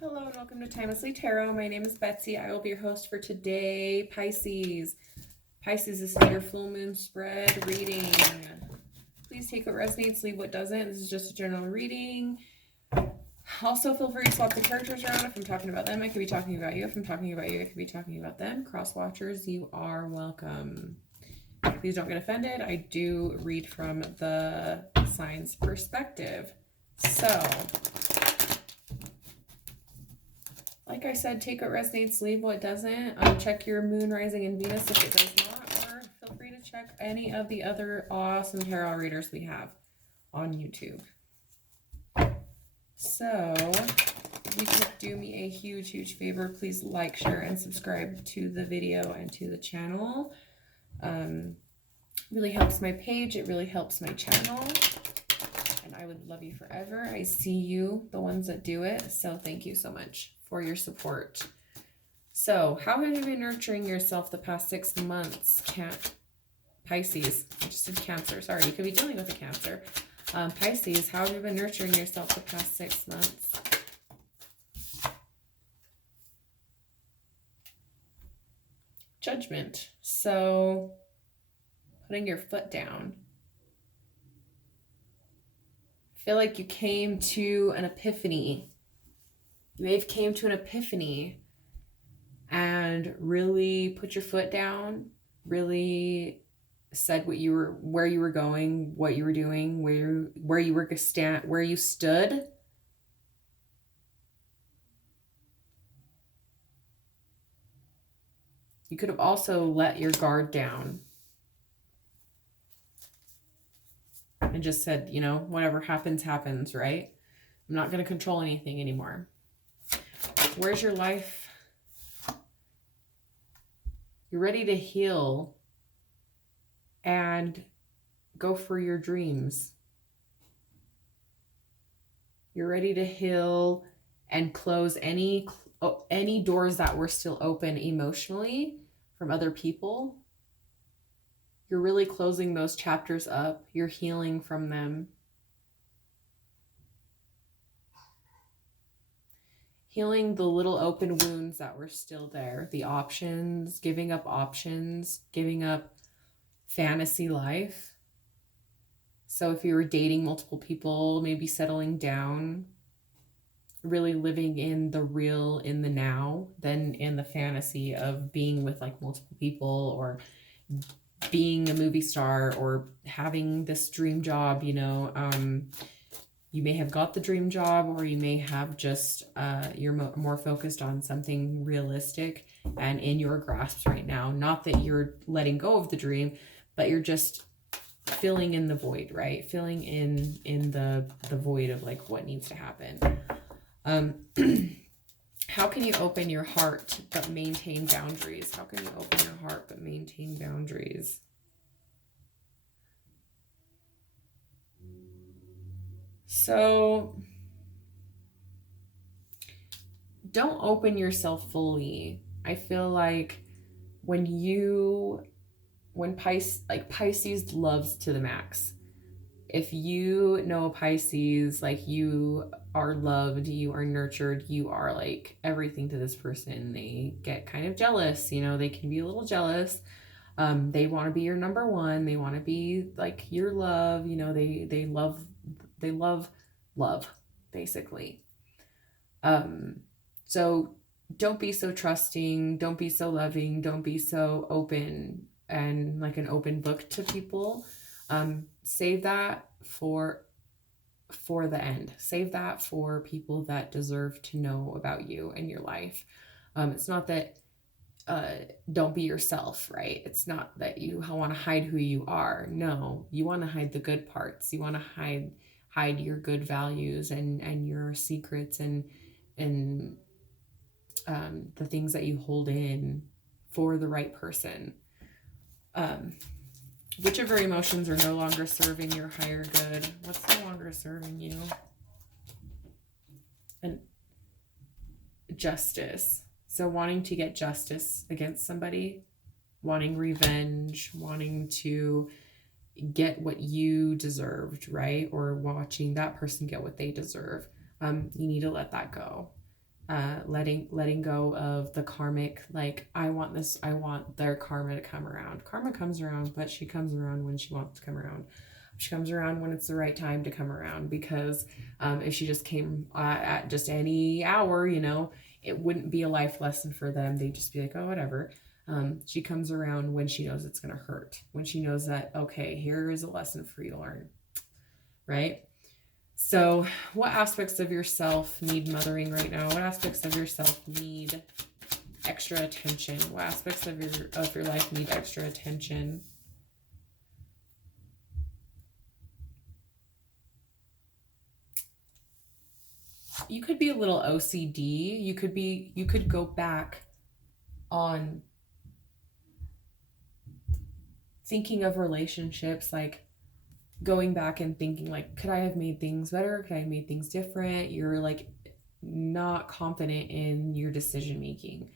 Hello and welcome to Timelessly Tarot. My name is Betsy. I will be your host for today, Pisces. Pisces is your full moon spread reading. Please take what resonates, leave what doesn't. This is just a general reading. Also, feel free to swap the characters around. If I'm talking about them, I could be talking about you. If I'm talking about you, I could be talking about them. Cross watchers, you are welcome. Please don't get offended. I do read from the sign's perspective. So, like I said, take what resonates, leave what doesn't. Check your moon, rising, and Venus if it does not, or feel free to check any of the other awesome tarot readers we have on YouTube. So, if you could do me a huge, huge favor, please like, share, and subscribe to the video and to the channel. Really helps my page. It really helps my channel. And I would love you forever. I see you, the ones that do it. So thank you so much for your support. So how have you been nurturing yourself the past 6 months? Pisces. I just did Cancer. Sorry, you could be dealing with a Cancer. Pisces, how have you been nurturing yourself the past 6 months? Judgment. So putting your foot down. I feel like you came to an epiphany. You may have came to an epiphany and really put your foot down, really said where you were going, what you were doing, where you were where you stood. You could have also let your guard down and just said, you know, whatever happens, happens, right? I'm not going to control anything anymore. Where's your life? You're ready to heal and go for your dreams. You're ready to heal and close any doors that were still open emotionally from other people. You're really closing those chapters up. You're healing from them. Healing the little open wounds that were still there. The options, giving up fantasy life. So if you were dating multiple people, maybe settling down, really living in the real, in the now, than in the fantasy of being with like multiple people or being a movie star or having this dream job, you know. You may have got the dream job, or you may have just, you're more focused on something realistic and in your grasp right now. Not that you're letting go of the dream, but you're just filling in the void, right? Filling in the void of like what needs to happen. How can you open your heart but maintain boundaries? How can you open your heart but maintain boundaries? So don't open yourself fully. I feel like when Pisces loves to the max. If you know a Pisces, like, you are loved, you are nurtured, you are like everything to this person. They get kind of jealous, you know, they can be a little jealous. They want to be your number one. They want to be like your love, you know, they love love, basically. So don't be so trusting, don't be so loving, don't be so open and like an open book to people. Save that for the end. Save that for people that deserve to know about you and your life. It's not that don't be yourself, right? It's not that you want to hide who you are. No, you want to hide the good parts. You want to hide your good values and your secrets and the things that you hold in for the right person. Which of your emotions are no longer serving your higher good? What's no longer serving you? And justice. So wanting to get justice against somebody, wanting revenge, wanting to get what you deserved, right? Or watching that person get what they deserve. You need to let that go. letting go of the karmic, like, I want this, I want their karma to come around. Karma comes around, but she comes around when she wants to come around. She comes around when it's the right time to come around, because if she just came at just any hour, it wouldn't be a life lesson for them. They'd just be like, oh, whatever. She comes around when she knows it's going to hurt, when she knows that, okay, here is a lesson for you to learn, right? So what aspects of yourself need mothering right now? What aspects of yourself need extra attention? What aspects of your life need extra attention? You could be a little OCD. You could go back on thinking of relationships, like going back and thinking, like, could I have made things better? Could I have made things different? You're like not confident in your decision making.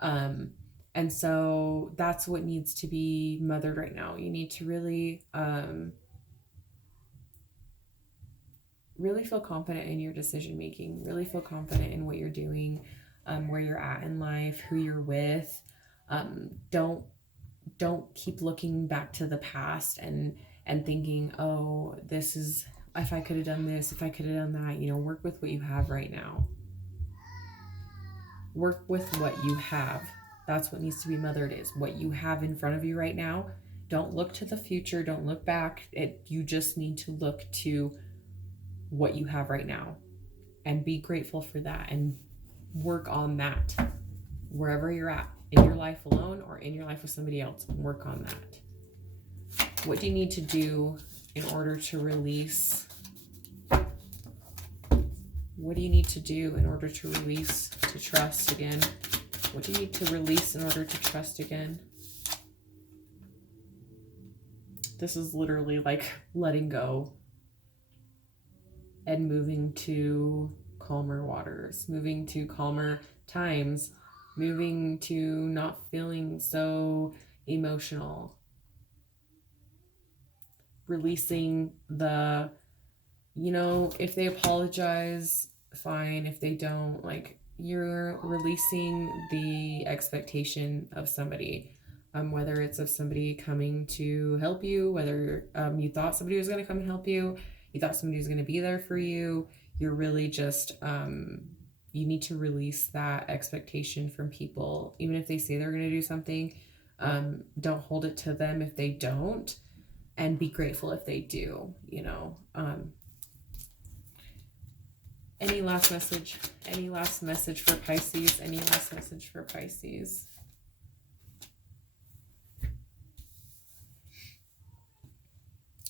And so that's what needs to be mothered right now. You need to really really feel confident in your decision making, really feel confident in what you're doing, where you're at in life, who you're with. Don't keep looking back to the past and thinking, oh, this is, if I could have done this, if I could have done that. Work with what you have right now. Work with what you have. That's what needs to be mothered, is what you have in front of you right now. Don't look to the future. Don't look back. You just need to look to what you have right now and be grateful for that, and work on that wherever you're at, in your life alone or in your life with somebody else. Work on that. What do you need to do in order to release? What do you need to do in order to release, to trust again? What do you need to release in order to trust again? This is literally like letting go and moving to calmer waters, moving to calmer times, moving to not feeling so emotional. Releasing the, if they apologize, fine. If they don't, like, you're releasing the expectation of somebody, whether it's of somebody coming to help you, whether you thought somebody was going to come and help you, you thought somebody was going to be there for you. You're really just, you need to release that expectation from people. Even if they say they're going to do something, don't hold it to them if they don't, and be grateful if they do, Any last message? Any last message for Pisces? Any last message for Pisces?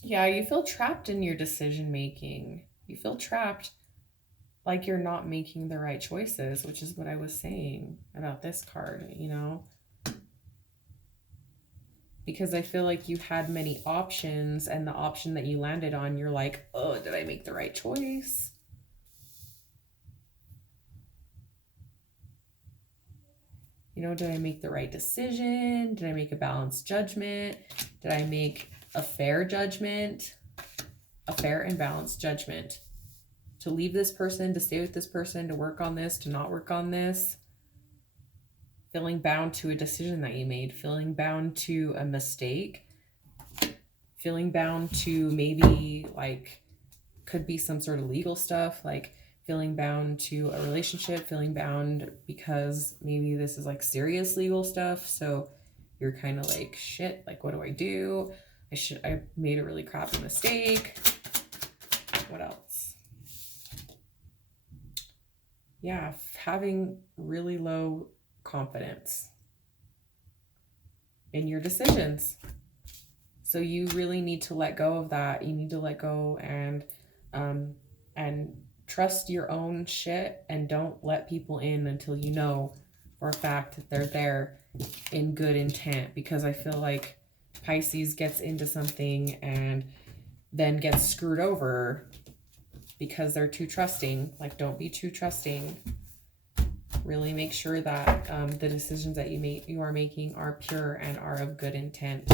Yeah, you feel trapped in your decision making. You feel trapped, like you're not making the right choices, which is what I was saying about this card, Because I feel like you had many options, and the option that you landed on, you're like, oh, did I make the right choice? Did I make the right decision? Did I make a balanced judgment? Did I make a fair judgment? A fair and balanced judgment. To leave this person, to stay with this person, to work on this, to not work on this. Feeling bound to a decision that you made. Feeling bound to a mistake. Feeling bound to maybe, like, could be some sort of legal stuff, like feeling bound to a relationship, feeling bound because maybe this is like serious legal stuff. So you're kind of like, shit, like, what do I do? I made a really crappy mistake. What else? Yeah, having really low confidence in your decisions. So you really need to let go of that. You need to let go and trust your own shit, and don't let people in until you know for a fact that they're there in good intent. Because I feel like Pisces gets into something and then gets screwed over because they're too trusting. Like, don't be too trusting. Really make sure that the decisions that you are making are pure and are of good intent.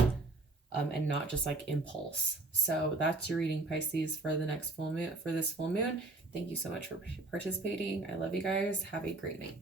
And not just like impulse. So that's your reading, Pisces, for the next full moon, for this full moon. Thank you so much for participating. I love you guys. Have a great night.